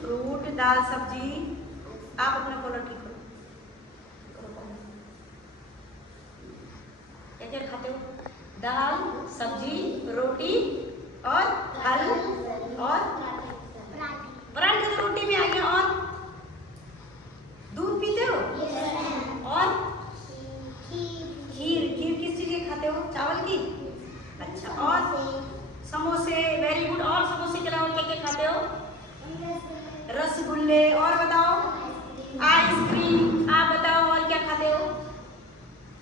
Fruit, दाल, सब्जी। आप अपना कॉलर ठीक करो। क्या क्या खाते हो? दाल, सब्जी, रोटी और फल और पराठे। तो रोटी में आ गया। और दूध पीते हो? और खीर। खीर किस चीज की खाते हो? चावल की। अच्छा। और समोसे। Very good. और समोसे के अलावा क्या क्या खाते हो? रसगुल्ले। और बताओ? आइसक्रीम। आप बताओ और क्या खाते हो?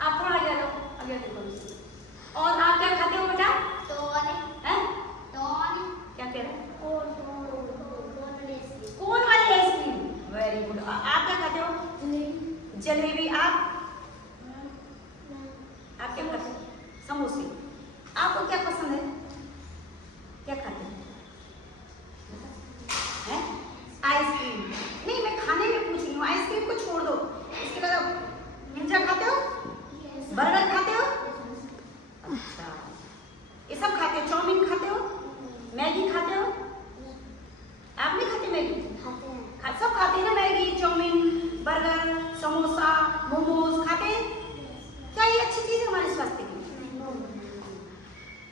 आप थोड़ा आगे लो, आगे देखो। और आप क्या खाते हो बेटा? क्या कह रहे हैं? कोन वाली आइसक्रीम। Very good. आप क्या खाते हो? जलेबी। आप क्या खाते हो? समोसे। आपको क्या पसंद है? क्या खाते हैं? आइसक्रीम। नहीं, मैं खाने में पूछ रही हूँ। आइसक्रीम को छोड़ दो। इसके बाद पिज्जा खाते हो? बर्गर खाते हो? अच्छा, ये सब खाते हो? चाउमीन खाते हो? मैगी खाते हो? आप नहीं खाते मैगी? सब खाते हैं ना, मैगी, चाउमीन, बर्गर, समोसा, मोमोज खाते हैं। क्या ये अच्छी चीज है हमारे स्वास्थ्य के लिए?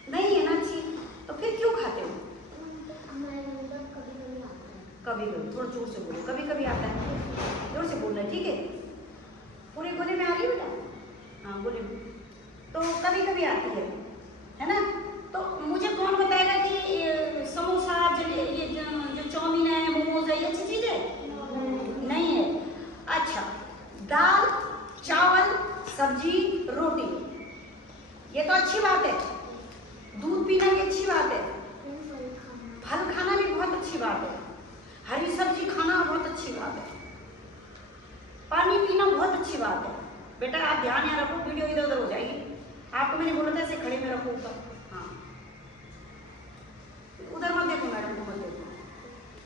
नहीं है ना अच्छी। तो फिर क्यों खाते हो? कभी कभी। थोड़ा जोर से बोलो। कभी कभी आता है, जोर से बोलना है, ठीक है? पूरे गोले में आ रही है बेटा? हाँ, गोले में तो कभी कभी आती है ना? तो मुझे कौन बताएगा कि समोसा, ये जो चाउमीन है, मोमोज है, ये अच्छी चीज है? नहीं है। अच्छा, दाल, चावल, सब्जी, रोटी, ये तो अच्छी बात है। दूध पीना भी अच्छी बात है। फल खाना भी बहुत अच्छी बात है। हरी सब्जी खाना बहुत अच्छी बात है। पानी पीना बहुत अच्छी बात है। बेटा आप ध्यान यहाँ रखो, वीडियो इधर उधर हो जाएगी। आपको मैंने बोला था ऐसे खड़े में रखो ऊपर। हाँ, उधर मत देखो, मैडम को मत देखो।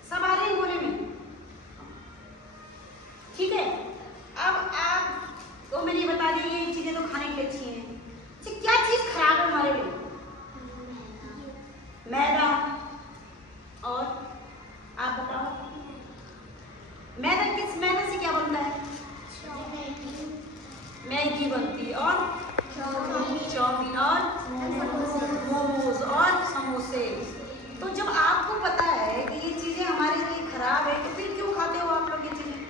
सब आ रहे हैं गोले में, ठीक है? अब आप तो मैंने बता दी ये चीजें तो खाने के लिए अच्छी हैं। अच्छा, क्या चीज खराब है हमारे लिए? मैदा। और आप बताओ, मैदा से क्या बनता है? मैगी बनती है। और चाउमीन और मोमोज और समोसे। तो जब आपको पता है कि ये चीजें हमारे लिए खराब है, तो फिर क्यों खाते हो आप लोग ये चीजें?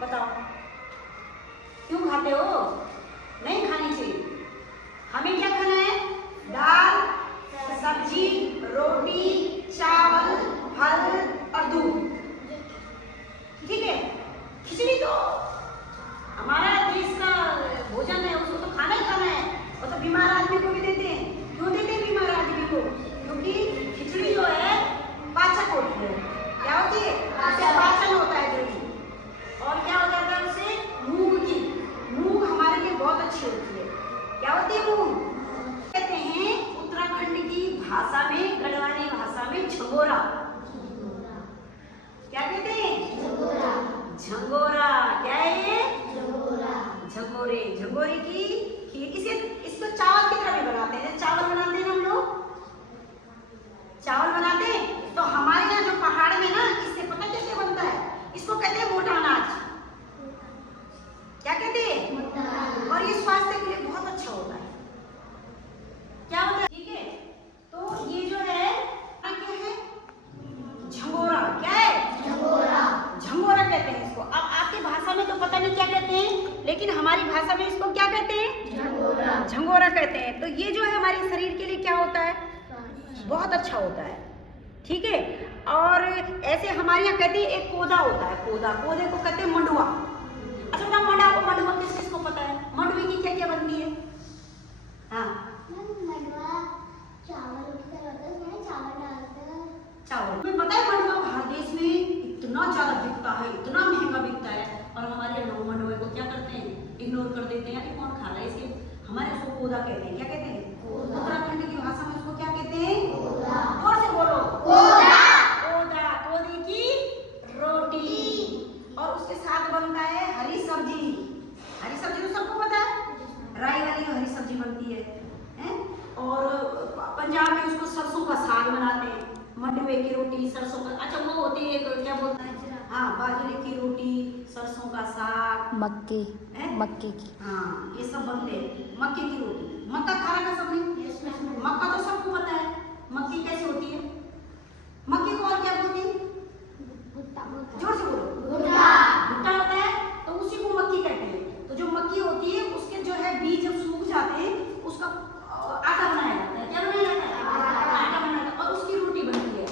बताओ, क्यों खाते हो? नहीं खानी चाहिए। हमें क्या खाना है? दाल, सब्जी, रोटी, चावल, फल और दूध, ठीक है? खिचड़ी तो हमारा देश का भोजन है, उसको तो खाना ही खाना है। और तो बीमार आदमी को भी देते हैं। क्यों देते हैं बीमार आदमी को? क्योंकि खिचड़ी जो है पाचक होती है। क्या होती है? उससे पाचन होता है जल्दी। और क्या हो जाता है उससे? मूंग हमारे लिए बहुत अच्छी होती है। क्या होती है मूंग? कहते हैं उत्तराखंड की भाषा में, गढ़वाली भाषा में झंगोरा। क्या कहते हैं? झंगोरा। क्या है ये? झंगोरे। झंगोरे की खीर। इसको चावल की तरह भी बनाते हैं। चावल बनाते हैं हम लोग, चावल बनाते हैं। तो हमारे यहाँ जो पहाड़ में ना, इससे पता कैसे बनता है? इसको कहते हैं मोटा अनाज। क्या कहते हैं? और ये स्वास्थ्य के लिए बहुत अच्छा होता है। क्या होता है? ठीक है, तो ये जो है क्या है? झंगोरा। क्या है? झंगोरा कहते हैं इसको। अब आपकी भाषा में तो पता नहीं क्या कहते हैं, लेकिन हमारी भाषा में इसको क्या कहते हैं? झंगोरा कहते हैं। तो ये जो है हमारे शरीर के लिए क्या होता है? बहुत अच्छा होता है, ठीक है? और ऐसे हमारे यहाँ कहते हैं एक कोदा होता है। कोदे को कहते हैं मंडुआ। अच्छा, मंडुआ किसको पता है? मंडुए की क्या क्या बनती है? हाँ, चावल। तुम्हें पता है मंडुआ भारत देश में इतना ज्यादा बिकता है, इतना महंगा बिकता है। और हमारे लोग मंडुए को क्या करते हैं? इग्नोर कर देते हैं। कौन खा रहा है इसके? हमारे उसको कोदा कहते हैं। क्या कहते हैं? उत्तराखंड की भाषा में उसको क्या कहते हैं? और से बोलो, कोदा। कोदे की रोटी। और उसके साथ बनता है हरी सब्जी। हरी सब्जी तो सबको पता है, राई वाली हरी सब्जी बनती है। और पंजाब में उसको सरसों का साग साग बनाते हैं, मंडुवे की रोटी, सरसों का, अच्छा वो होती है एक क्या बोलते हैं, हाँ बाजरे की रोटी, सरसों का साग, मक्के है? मक्के की। हाँ ये सब बनते हैं। मक्के की रोटी, मक्का खा रखा सबने? मक्का तो सबको पता है, मक्की कैसे होती है? मक्के को और क्या बोलते हैं? जोर से बोलो। भुट्टा। भुट्टा होता है तो उसी को मक्की कहते हैं। तो जो मक्की होती है उसके जो है बीज जब सूख जाते हैं उसका आटा बनाया जाता है। क्या बनाया जाता है? आटा बनाया जाता है और उसकी रोटी बनती है।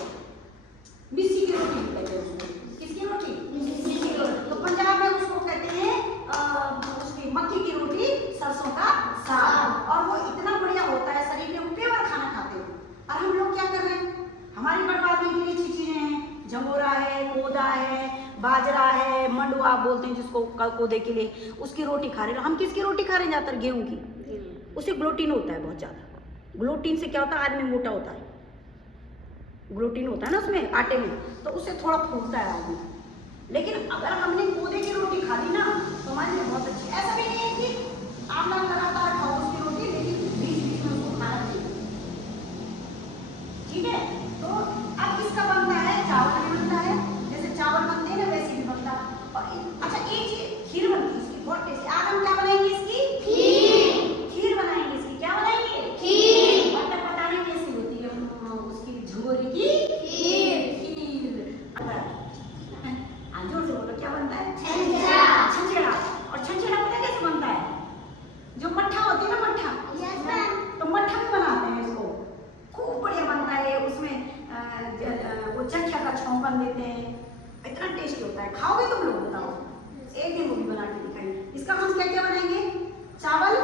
मिस्सी की रोटी भी कहते हैं उसको। किसकी रोटी? मिस्सी की रोटी। तो पंजाब में उसको कहते हैं उसकी मक्की की रोटी, सरसों का साग। और वो इतना बढ़िया होता है, शरीर में प्योर खाना खाते हैं। और हम लोग क्या कर रहे हैं? हमारी बर्बादी के लिए अच्छी चीजें हैं, झंगोरा है, कोदा है, बाजरा है, मंडुआ बोलते हैं जिसको कोदे के लिए, उसकी रोटी खा रहे हैं। हम किसकी रोटी खा रहे हैं? ज्यादातर गेहूं की। उससे ग्लूटीन होता है बहुत ज्यादा। ग्लूटीन से क्या होता है? आदमी मोटा होता है। ग्लूटीन होता है ना उसमें, आटे में, तो उससे थोड़ा फूलता है आदमी। लेकिन अगर हमने कोदे की रोटी खा ली ना तो हमारे लिए बहुत अच्छी। ऐसा भी नहीं है कि आप लोग लगातार खाओ उसकी रोटी, लेकिन बीच बीच में उसको खाना चाहिए। ठीक है? तो अब इसका बनता है, चावल भी बनता है, जैसे चावल बनते हैं ना वैसे भी बनता है। और अच्छा एक चीज खीर बनती है इसकी बहुत टेस्टी। आज हम क्या बनाएंगे? इसकी खीर। खीर बनाएंगे इसकी। क्या बनाएंगे? खीर। और तक बताने कैसी होती है उसकी झंगोरी की खीर। खीर जोर से बोलो, क्या बनता है? छंछेड़ा। छंछेड़ा। और छंछेड़ा पता कैसे बनता है? जो मट्ठा होती है ना, मट्ठा, तो मट्ठा भी बनाते हैं इसको, खूब बढ़िया बनता है। उसमें वो चखिया का छौंकन देते हैं, इतना टेस्टी होता है। खाओगे तुम लोग? बताओ, एक दिन वो भी बना के दिखाएंगे। इसका हम क्या क्या बनाएंगे? चावल,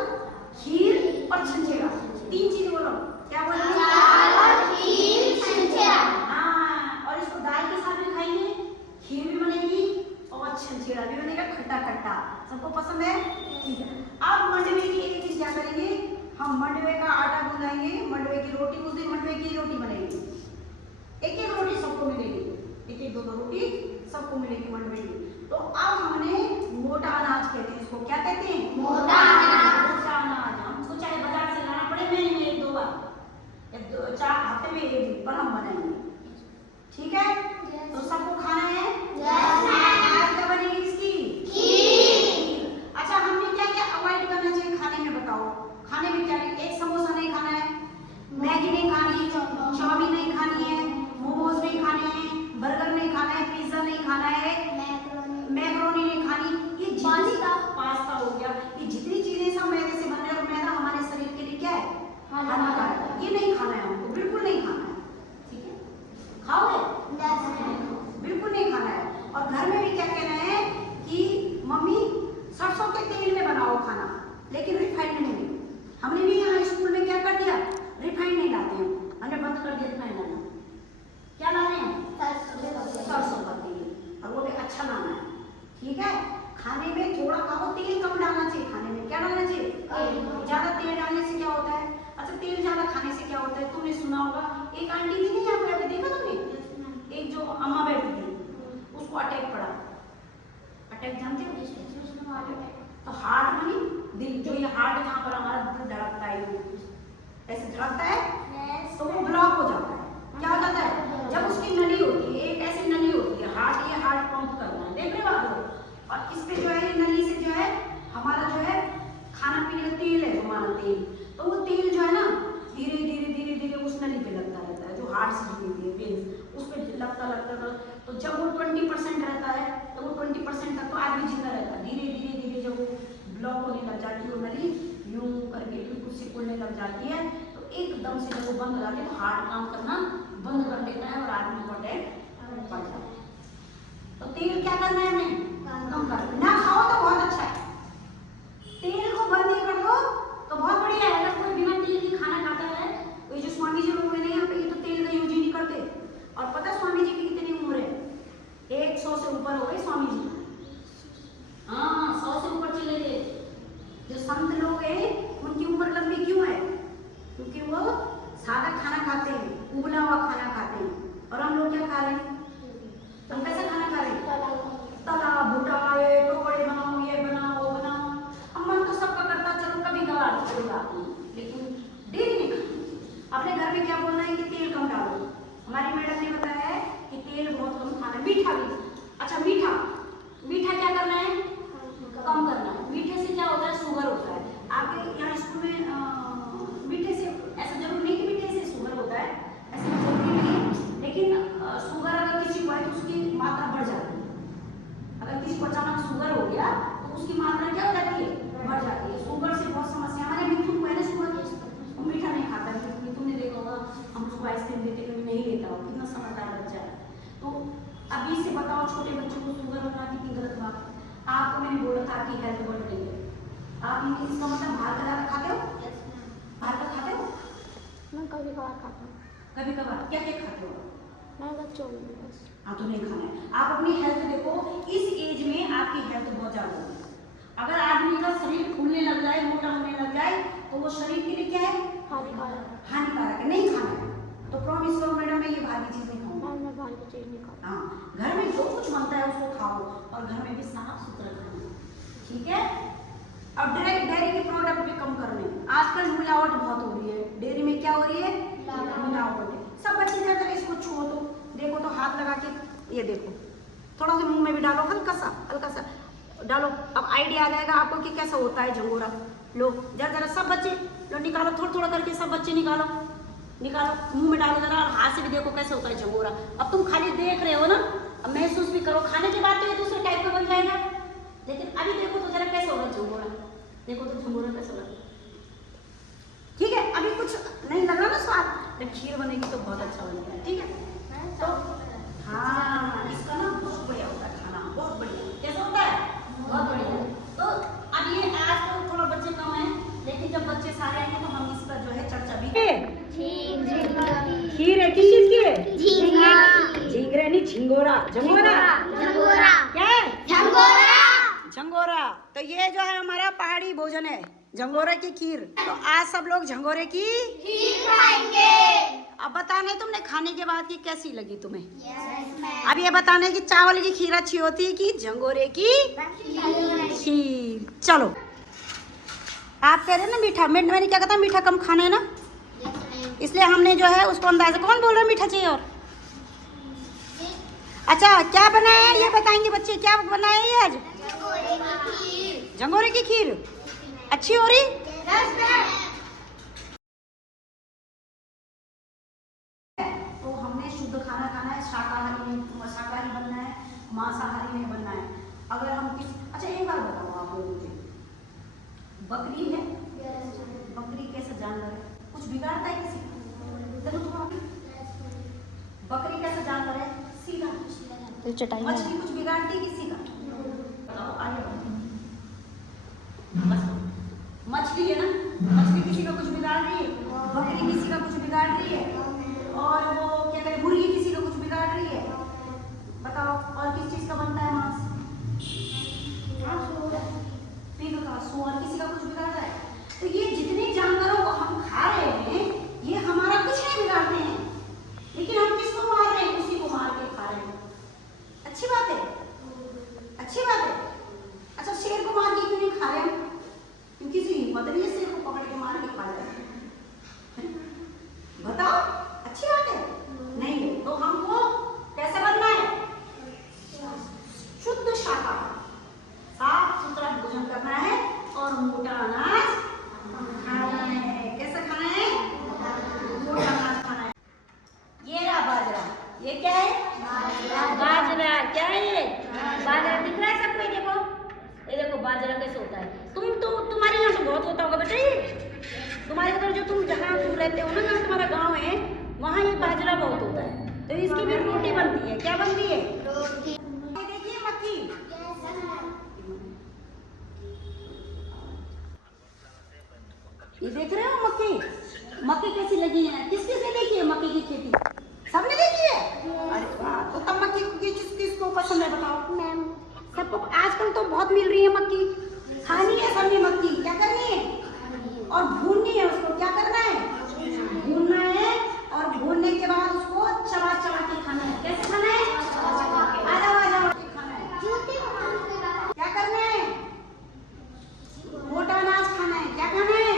खीर और छंछेड़ा। तीन चीज बोलो। क्या बोलेंगे? चावल, खीर, छंछेड़ा। हाँ, और इसको दाल के साथ भी खाएंगे, खीर भी बनेगी और छंछेड़ा भी बनेगा, खट्टा खट्टा। सबको पसंद है? ठीक है। अब मंडवे की एक चीज क्या करेंगे, हम मंडवे का आटा गूंदाएंगे, मंडवे की रोटी, उस दिन मंडवे की रोटी बनेगी। एक एक रोटी सबको मिलेगी, एक एक दो दो रोटी सबको मिलेगी मंडवे की। तो अब हमने मोटा अनाज कहते हैं इसको। क्या कहते हैं? मोटा अनाज। मोटा अनाज हमको चाहे बाजार से लाना पड़े महीने में एक दो बार, या 4 हफ्ते में एक दिन पर हम बनाएंगे। ठीक है? तो सबको खाना है? आज क्या बनेगी इसकी? खीर। अच्छा हमने क्या क्या अवॉइड करना चाहिए खाने में? बताओ, खाने में क्या? एक समोसा नहीं खाना है, मैगी नहीं खानी, चाउमीन नहीं खानी है, मोमोज नहीं खाने हैं, बर्गर नहीं खाना है, पिज्जा नहीं खाना है, मैक्रोनी नहीं खानी। ये पास्ता हो गया, ये जितनी चीजें सब मैदे से बन रहे हैं, और मैदा हमारे शरीर के लिए क्या है? हानिकारक है। ये नहीं खाना है हमको, बिल्कुल नहीं खाना है। ठीक है? खाओगे? बिल्कुल नहीं खाना है। और घर में भी क्या कहना है कि मम्मी सरसों के तेल में बनाओ खाना, लेकिन रिफाइंड में नहीं। हमने भी यहाँ स्कूल में क्या कर दिया? रिफाइंड नहीं लाते हैं, हमने बंद कर दिया रिफाइंड लाना। क्या लाने हैं? सरसों का तेल, और वो भी अच्छा लाना है। ठीक है? खाने में थोड़ा खाओ, तेल कम डालना चाहिए खाने में। क्या डालना चाहिए? ज्यादा तेल डालने से क्या होता है? अच्छा तेल ज्यादा खाने से क्या होता है? तुमने सुना होगा, एक आंटी थी नहीं, यहाँ पे देखा तुमने? एक जो अम्मा बैठी थी, उसको अटैक पड़ा। अटैक जानते हो? तो हार्ट में दिल, जो ये हार्ट जहाँ पर हमारा दिल धड़कता है, ऐसे धड़कता है, तो वो ब्लॉक हो जाता है। क्या हो जाता है? जब उसकी नली होती है, एक ऐसी नली होती है, हार्ट, ये हार्ट पंप करना है, देख रहे हो आप लोग? और इस पे जो है ये नली से जो है हमारा जो है खाना पीने का तेल है, हमारा तेल, तो वो तेल जो है ना धीरे धीरे धीरे धीरे उस नली पे लगता रहता है, जो हार्ट से जुड़ी हुई है वेन्स, उस पे लगता लगता। तो जब वो 20% रहता है, तो वो 20% तक तो आदमी जिंदा रहता है। धीरे धीरे धीरे जब वो ब्लॉक होने लग जाती है, वो नली यूं करके बिल्कुल सिकुड़ने लग जाती है, तो एकदम से जब वो बंद हो जाती है तो हार्ट काम करना बंद कर देता है और आदमी को अटैक पड़ जाता है। तो तेल क्या करना है हमें? कम करना। ना खाओ तो बहुत अच्छा है, तेल को बंद नहीं कर दो तो बहुत बढ़िया है। अगर कोई बिना तेल के खाना खाता है, तो ये जो स्वामी जी लोग हैं यहाँ पे, ये तो तेल का यूज ही नहीं करते। और पता है स्वामी जी की कितनी उम्र है? 100 से ऊपर हो गए स्वामी जी। हाँ 100 से ऊपर चले गए। जो संत लोग हैं उनकी उम्र लंबी क्यों है? क्योंकि वो सादा खाना खाते हैं, उबला हुआ खाना खाते हैं। और हम लोग क्या खा रहे हैं? हम कैसा खाना खा रहे हैं? तला भुटा, ये पकौड़े बनाओ, ये बनाओ, वो बनाओ। अब मन तो सबका करता, चलो कभी कभार चलेगा, लेकिन डेली नहीं खाना। अपने घर में क्या बोलना है कि तेल कम मीठा भी। अच्छा मीठा, मीठा क्या करना है? कम करना है। मीठे से क्या होता है? शुगर होता है। आपके यहाँ स्कूल में मीठे से ऐसा जरूर नहीं कि मीठे से शुगर होता है, ऐसा जरूरी नहीं है, लेकिन शुगर अगर किसी को है तो उसकी मात्रा बढ़ जाती है। अगर किसी को अचानक शुगर हो गया तो उसकी मात्रा क्या हो जाती है? बढ़ जाती है। शुगर से बहुत समस्या। हमारे मिथुन को है ना शुगर, वो मीठा नहीं खाता है। मिथुन ने देखा होगा, हम उसको आइसक्रीम देते कभी नहीं लेता हो, कितना समझदार बच्चा है। तो अभी से बताओ छोटे बच्चों को शुगर होना कितनी गलत बात है। आपको मैंने बोला था कि हेल्थ बढ़ रही है, आप इसका मतलब बाहर का ज्यादा खाते हो? बाहर का खाते हो? मैं कभी कभार खाता हूँ। कभी कभार क्या क्या खाते हो? मैं बच्चों में बस। हाँ तो नहीं खाना है। आप अपनी हेल्थ देखो, इस एज में आपकी हेल्थ बहुत ज्यादा है। अगर आदमी का शरीर फूलने लग जाए, मोटा होने लग जाए, तो वो शरीर के लिए क्या है? हानिकारक। हानिकारक है, नहीं खाना है। तो प्रॉमिस करो मैडम मैं ये बाहर की चीज नहीं खाऊंगा। मैं बाहर की चीज नहीं खाता। हाँ, घर में जो कुछ बनता है उसको खाओ, और घर में भी साफ सुथरा खाना, ठीक है? अब डेयरी के प्रोडक्ट भी कम करने। आजकल मिलावट बहुत हो रही है, डेयरी में क्या हो रही है? मिलावट है। सब बच्चे जाकर इसको छुओ तो देखो, तो हाथ लगा के ये देखो, थोड़ा सा मुंह में भी डालो, हल्का सा डालो। अब आइडिया आ जाएगा आपको कि कैसा होता है झंगोरा। लो जरा सब बच्चे लो, निकालो थोड़ा करके, सब बच्चे निकालो मुंह में डालो जरा, और हाथ से भी देखो कैसे होता है झंगोरा। अब तुम खाली देख रहे हो ना, अब महसूस भी करो। खाने के बाद तो ये दूसरे टाइप का बन जाएगा, लेकिन अभी देखो तो जरा कैसे होगा झंगोरा। देखो तो झंगोरा कैसा लगा, ठीक है? अभी कुछ नहीं लग रहा ना स्वाद, जब खीर बनेगी तो बहुत अच्छा बनेगा, ठीक है? तो हाँ, इसका ना बहुत बढ़िया होता है खाना, बहुत बढ़िया। कैसा होता है? बहुत बढ़िया। तो अब ये आज तो थोड़ा बच्चे कम है, लेकिन जब बच्चे सारे आएंगे तो हम इस पर जो है चर्चा भी। खीर है, किस चीज की है? झींगरा नहीं, झिंगोरा। झंगोरा क्या है? झंगोरा। तो ये जो है हमारा पहाड़ी भोजन है, झंगोरे की खीर। तो आज सब लोग झंगोरे की खीर खाएंगे। अब बताने तुमने खाने के बाद की कैसी लगी तुम्हें? अब ये बताने की चावल की खीर अच्छी होती है कि झंगोरे की खीर। चलो, आप कह रहे ना मीठा, मैंने क्या कहता, मीठा कम खाना है ना, इसलिए हमने जो है उसको अंदाजा। कौन बोल रहा है मीठा चाहिए? और अच्छा क्या बनाया है ये बताएंगे बच्चे, क्या बनाया है ये आज? झंगोरे की खीर अच्छी हो रही? तो हमने शुद्ध खाना खाना है, शाकाहारी बनना है, मांसाहारी नहीं बनना है। अगर हम अच्छा एक बार बताओ आप लोगों को, बकरी है, बकरी कैसा जानवर है? कुछ बिगाड़ता है किसी को? बकरी कैसा जानवर है? सीधा। मछली कुछ बिगाड़ती है किसी का? बताओ आगे। मछली है ना, मछली किसी का कुछ बिगाड़ रही है, बकरी किसी का कुछ बिगाड़ रही है, और वो क्या कहते, मुर्गी किसी का कुछ बिगाड़ रही है। बताओ और किस चीज का बनता है मांस? पिग का, सुअर किसी का कुछ बिगाड़ रहा है। तो ये जितने जानवरों को हम खा रहे हैं, ये हमारा कुछ नहीं बिगाड़ते हैं, लेकिन हम किसको मार रहे हैं? उसी को मार के खा रहे हैं। अच्छी बात है, अच्छी बात है। अच्छा शेर को मार के क्यों नहीं खा रहे हम? क्योंकि किसी हिम्मत नहीं है शेर को पकड़ के मार के खा रहे। बताओ अच्छी बात है? नहीं है। तो हमको कैसे बनना है? शुद्ध शाकाहारी, साफ सुथरा भोजन करना है, और मोटा अनाज खाना है। कैसा खाना है? मोटा अनाज खाना है। ये रहा बाजरा। ये क्या है? बाजरा। क्या है ये? बाजरा। दिख रहा है सबको? ये देखो बाजरा कैसे होता है। तुम्हारे यहाँ तो बहुत होता होगा बेटा, ये तुम्हारे उधर जो जहाँ तुम रहते हो ना, जहाँ तुम्हारा गाँव है, वहाँ ये बाजरा बहुत होता है। तो इसकी भी रोटी बनती है। क्या बनती है? रोटी। ये देखिए मक्की, ये देख रहे हो मक्की? मक्की कैसी लगी है? किस किसने देखी है मक्की की खेती? सबने देखी है? अरे वाह। तो तब मक्की किसको पसंद है बताओ? मैम सबको। आजकल तो बहुत मिल रही है मक्की, खानी है सबने मक्की। क्या करनी है? और भूननी है उसको। क्या करना है? भूनना है, और भूनने के बाद उसको चबा के खाना है। कैसे खाना है? आजा खाना है। क्या करना है? मोटा अनाज खाना है। क्या खाना है?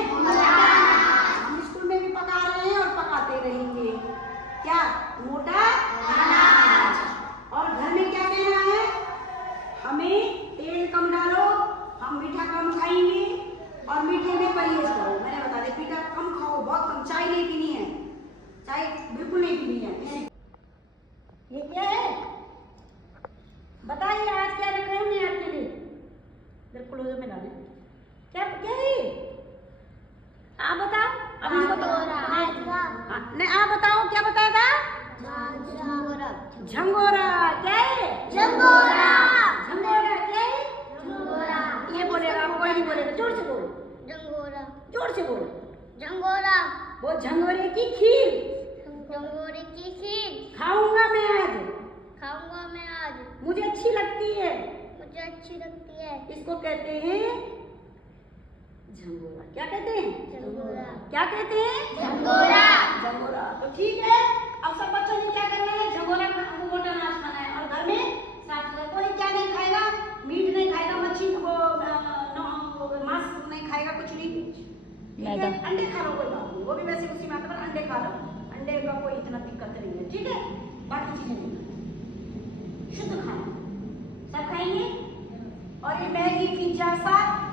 हम स्कूल में भी पका रहे हैं और पकाते रहेंगे। क्या की भी है। ये क्या है बताइए, आज क्या रख रहे हैं हमने आपके लिए? बिल्कुल उधर में डालें। क्या क्या है ये? आप बताओ। अब इसको तो नहीं, आप बताओ क्या बताया था? झंगोरा। क्या है? झंगोरा। झंगोरा क्या है? झंगोरा। ये बोलेगा, आप कोई नहीं बोलेगा, जोर से बोलो, झंगोरा। जोर से बोलो। झंगोरा। वो झंगोरे की खीर झंगोरे की खीर खाऊंगा मैं आज, खाऊंगा मैं आज, मुझे अच्छी लगती है, मुझे अच्छी लगती है। इसको कहते हैं झंगोरा। क्या कहते हैं? झंगोरा। क्या कहते हैं? झंगोरा। झंगोरा। तो ठीक है, अब सब बच्चों ने क्या करना है? झंगोरा को मोटा अनाज खाना है और घर में साफ सुथरा। कोई क्या नहीं खाएगा? मीट नहीं खाएगा, मच्छी वो मांस नहीं खाएगा, कुछ नहीं। ठीक है, अंडे खा लो, कोई बात नहीं, वो भी वैसे उसी में आता है, अंडे खा लो, अंडे का कोई इतना दिक्कत नहीं है। ठीक है, बाकी चीजें नहीं, शुद्ध खाना सब खाएंगे। और ये मैगी पिज्जा सब